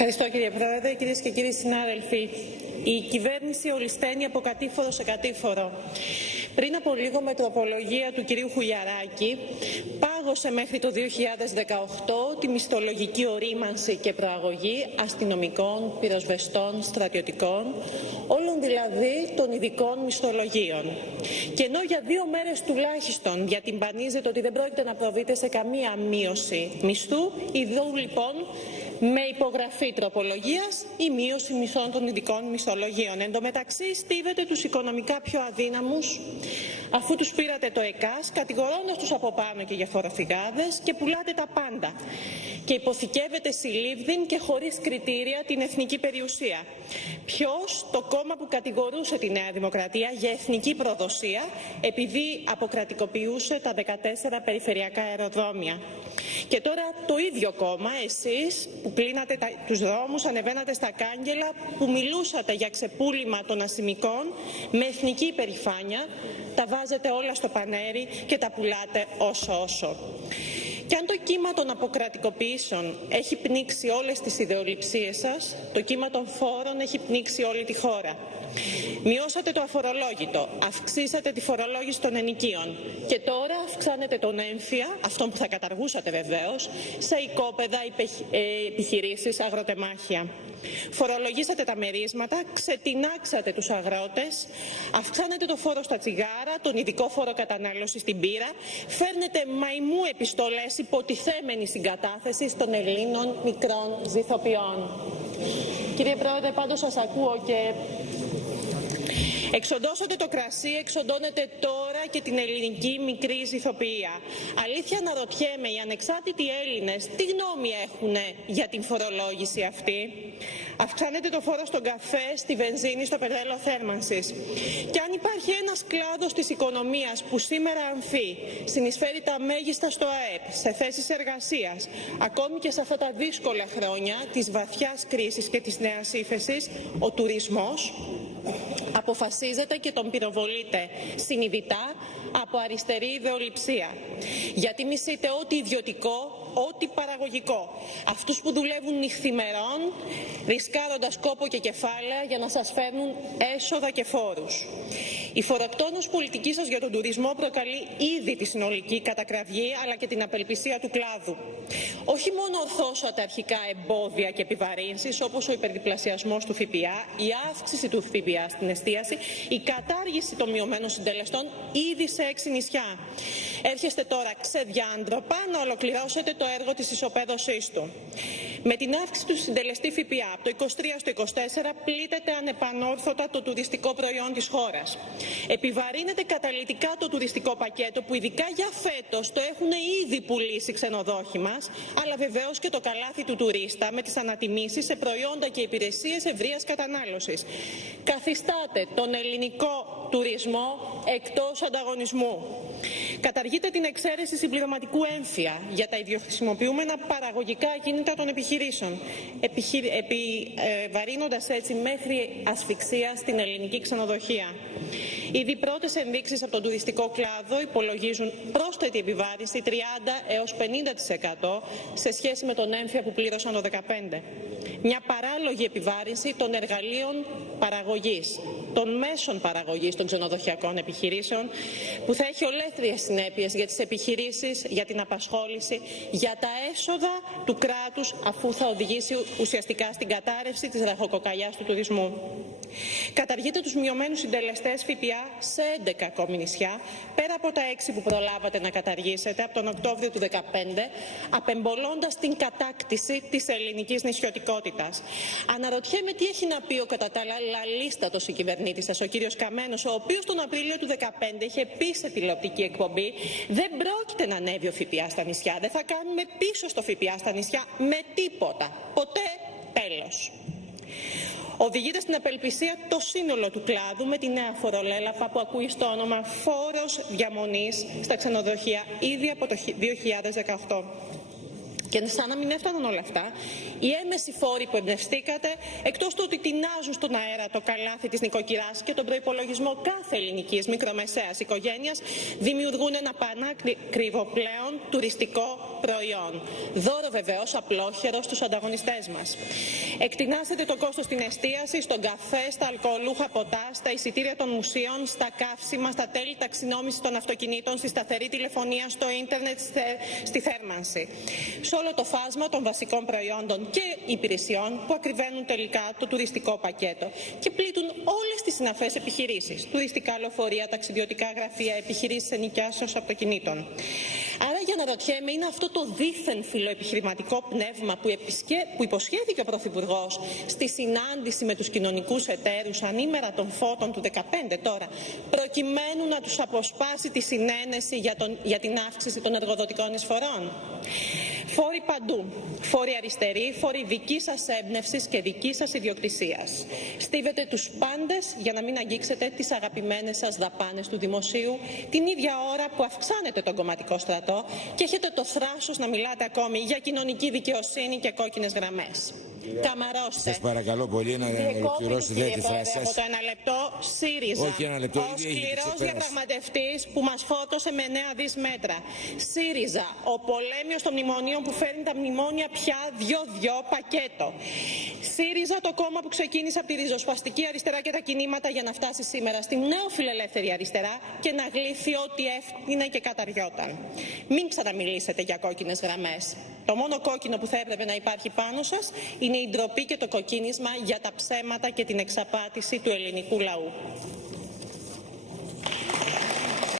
Ευχαριστώ, κύριε Πρόεδρε. Κυρίες και κύριοι συνάδελφοι, η κυβέρνηση ολισθαίνει από κατήφορο σε κατήφορο. Πριν από λίγο, με τροπολογία του κυρίου Χουιαράκη, πάγωσε μέχρι το 2018 τη μισθολογική ορίμανση και προαγωγή αστυνομικών, πυροσβεστών, στρατιωτικών, όλων δηλαδή των ειδικών μισθολογίων. Και ενώ για 2 μέρες τουλάχιστον διατυμπανίζεται ότι δεν πρόκειται να προβείτε σε καμία μείωση μισθού, ειδού λοιπόν με υπογραφή τροπολογίας η μείωση μισθών των ειδικών μισθολογίων. Εν τω μεταξύ στίβετε τους οικονομικά πιο αδύναμους, αφού τους πήρατε το ΕΚΑΣ, κατηγορώντας τους από πάνω και για φοροφυγάδες, και πουλάτε τα πάντα. Και υποθηκεύετε συλλήβδιν και χωρίς κριτήρια την εθνική περιουσία. Ποιος? Το κόμμα που κατηγορούσε τη Νέα Δημοκρατία για εθνική προδοσία επειδή αποκρατικοποιούσε τα 14 περιφερειακά αεροδρόμια. Και τώρα το ίδιο κόμμα, εσείς που κλείνατε τους δρόμους, ανεβαίνατε στα κάγκελα, που μιλούσατε για ξεπούλημα των ασημικών με εθνική υπερηφάνεια, τα βάζετε όλα στο πανέρι και τα πουλάτε όσο. Και αν το κύμα των αποκρατικοποιήσεων έχει πνίξει όλες τις ιδεολειψίες σας, το κύμα των φόρων έχει πνίξει όλη τη χώρα. Μειώσατε το αφορολόγητο, αυξήσατε τη φορολόγηση των ενοικίων και τώρα αυξάνετε τον έμφυα, αυτόν που θα καταργούσατε βεβαίως, σε οικόπεδα, επιχειρήσεις, αγροτεμάχια. Φορολογήσατε τα μερίσματα, ξετινάξατε τους αγρότες, αυξάνετε το φόρο στα τσιγάρα, τον ειδικό φόρο κατανάλωσης στην μπύρα, φέρνετε μαϊμού επιστολές υποτιθέμενης συγκατάθεσης των Ελλήνων μικρών ζηθοποιών. Κύριε Πρόεδρε, πάντως σας ακούω και εξοντώσατε το κρασί, εξοντώνετε τώρα και την ελληνική μικρή ζηθοποιία. Αλήθεια αναρωτιέμαι, οι ανεξάρτητοι Έλληνες τι γνώμη έχουν για την φορολόγηση αυτή? Αυξάνετε το φόρο στον καφέ, στη βενζίνη, στο πετρέλαιο θέρμανσης. Και αν υπάρχει ένας κλάδος της οικονομίας που σήμερα αμφεί, συνεισφέρει τα μέγιστα στο ΑΕΠ, σε θέσεις εργασίας, ακόμη και σε αυτά τα δύσκολα χρόνια της βαθιάς κρίσης και της νέας ύφεσης, ο τουρισμός, αποφασίζετε και τον πυροβολείτε συνειδητά από αριστερή ιδεολειψία. Γιατί μισείτε ό,τι ιδιωτικό, ό,τι παραγωγικό. Αυτούς που δουλεύουν νυχθημερών, ρισκάροντας κόπο και κεφάλαια για να σας φέρνουν έσοδα και φόρους. Η φοροκτόνος πολιτική σας για τον τουρισμό προκαλεί ήδη τη συνολική κατακραυγή αλλά και την απελπισία του κλάδου. Όχι μόνο ορθώσατε αρχικά εμπόδια και επιβαρύνσεις όπως ο υπερδιπλασιασμός του ΦΠΑ, η αύξηση του ΦΠΑ στην εστίαση, η κατάργηση των μειωμένων συντελεστών ήδη σε 6 νησιά. Έρχεστε τώρα ξεδιάντροπα να ολοκληρώσετε το έργο της ισοπαίδωσής του. Με την αύξηση του συντελεστή ΦΠΑ από το 23 στο 24 πλήττεται ανεπανόρθωτα το τουριστικό προϊόν της χώρας. Επιβαρύνεται καταλυτικά το τουριστικό πακέτο που ειδικά για φέτος το έχουν ήδη πουλήσει οι ξενοδόχοι μας, αλλά βεβαίως και το καλάθι του τουρίστα με τις ανατιμήσεις σε προϊόντα και υπηρεσίες ευρείας κατανάλωσης. Καθιστάτε τον ελληνικό τουρισμό εκτός ανταγωνισμού. Καταργείτε την εξαίρεση συμπληρωματικού έμφυα για τα ιδιοχρησιμοποιούμενα παραγωγικά κίνητα των επιχειρήσεων, επιβαρύνοντας έτσι μέχρι ασφυξία στην ελληνική ξενοδοχεία. Ήδη πρώτες ενδείξεις από τον τουριστικό κλάδο υπολογίζουν πρόσθετη επιβάρυνση 30 έως 50% σε σχέση με τον έμφυα που πλήρωσαν το 2015. Μια παράλογη επιβάρυνση των εργαλείων παραγωγής, των μέσων παραγωγής των ξενοδοχειακών επιχειρήσεων, που θα έχει ολέθριες συνέπειες για τις επιχειρήσεις, για την απασχόληση, για τα έσοδα του κράτους, αφού θα οδηγήσει ουσιαστικά στην κατάρρευση της ραχοκοκαλιάς του τουρισμού. Καταργείτε τους μειωμένους συντελεστές ΦΠΑ σε 11 ακόμη νησιά, πέρα από τα 6 που προλάβατε να καταργήσετε από τον Οκτώβριο του 2015, απεμπολώντας την κατάκτηση της ελληνικής νησιωτικότητας. Αναρωτιέμαι τι έχει να πει ο κατά τα άλλα λαλίστατος η κυβερνήτης σας, ο κύριος Καμένος, ο οποίος τον Απρίλιο του 2015 είχε πει σε τηλεοπτική εκπομπή: δεν πρόκειται να ανέβει ο ΦΠΑ στα νησιά, δεν θα κάνουμε πίσω στο ΦΠΑ στα νησιά με τίποτα. Ποτέ, τέλος. Οδηγείται στην απελπισία το σύνολο του κλάδου με τη νέα φορολέλαφα που ακούει στο όνομα φόρος διαμονής στα ξενοδοχεία ήδη από το 2018. Και σαν να μην έφταναν όλα αυτά, οι έμμεσοι φόροι που εμπνευστήκατε, εκτός του ότι τεινάζουν στον αέρα το καλάθι της νοικοκυράς και τον προϋπολογισμό κάθε ελληνικής μικρομεσαίας οικογένειας, δημιουργούν ένα πανάκριβο πλέον τουριστικό προϊόν. Δώρο βεβαίως απλόχερο στους ανταγωνιστές μας. Εκτινάσετε το κόστος στην εστίαση, στον καφέ, στα αλκοολούχα ποτά, στα εισιτήρια των μουσείων, στα καύσιμα, στα τέλη ταξινόμησης των αυτοκινήτων, στη σταθερή τηλεφωνία, στο ίντερνετ, στη θέρμανση. Σε όλο το φάσμα των βασικών προϊόντων και υπηρεσιών που ακριβένουν τελικά το τουριστικό πακέτο και πλήττουν όλες τις συναφές επιχειρήσεις. Τουριστικά λεωφορεία, ταξιδιωτικά γραφεία, επιχειρήσεις ενοικιάσεως αυτοκινήτων. Άρα, για να ρωτιέμαι, είναι αυτό το δίθεν φιλοεπιχειρηματικό πνεύμα που υποσχέθηκε ο Πρωθυπουργός στη συνάντηση με τους κοινωνικούς εταίρους ανήμερα των φώτων του 2015 τώρα, προκειμένου να τους αποσπάσει τη συνένεση για την αύξηση των εργοδοτικών εισφορών. Φόροι παντού. Φόροι αριστεροί, φόροι δικής σας έμπνευσης και δικής σας ιδιοκτησίας. Στίβετε τους πάντες για να μην αγγίξετε τις αγαπημένες σας δαπάνες του δημοσίου την ίδια ώρα που αυξάνετε τον κομματικό στρατό και έχετε το θράσος να μιλάτε ακόμη για κοινωνική δικαιοσύνη και κόκκινες γραμμές. Καμαρώστε. Σας παρακαλώ πολύ να ολοκληρώσετε τη φράση σας. Από το ένα λεπτό, ΣΥΡΙΖΑ. Όχι ένα λεπτό, ο σκληρός διαπραγματευτής που μας φόρτωσε με 9 δις μέτρα. ΣΥΡΙΖΑ, ο πολέμιος των μνημονίων που φέρνει τα μνημόνια πια δυο πακέτο. ΣΥΡΙΖΑ, το κόμμα που ξεκίνησε από τη ριζοσπαστική αριστερά και τα κινήματα για να φτάσει σήμερα στην νέο φιλελεύθερη αριστερά και να γλύφει ό,τι έφτιανε και καταριόταν. Μην ξαναμιλήσετε για κόκκινες γραμμές. Το μόνο κόκκινο που θα έπρεπε να υπάρχει πάνω σας είναι η ντροπή και το κοκκίνισμα για τα ψέματα και την εξαπάτηση του ελληνικού λαού.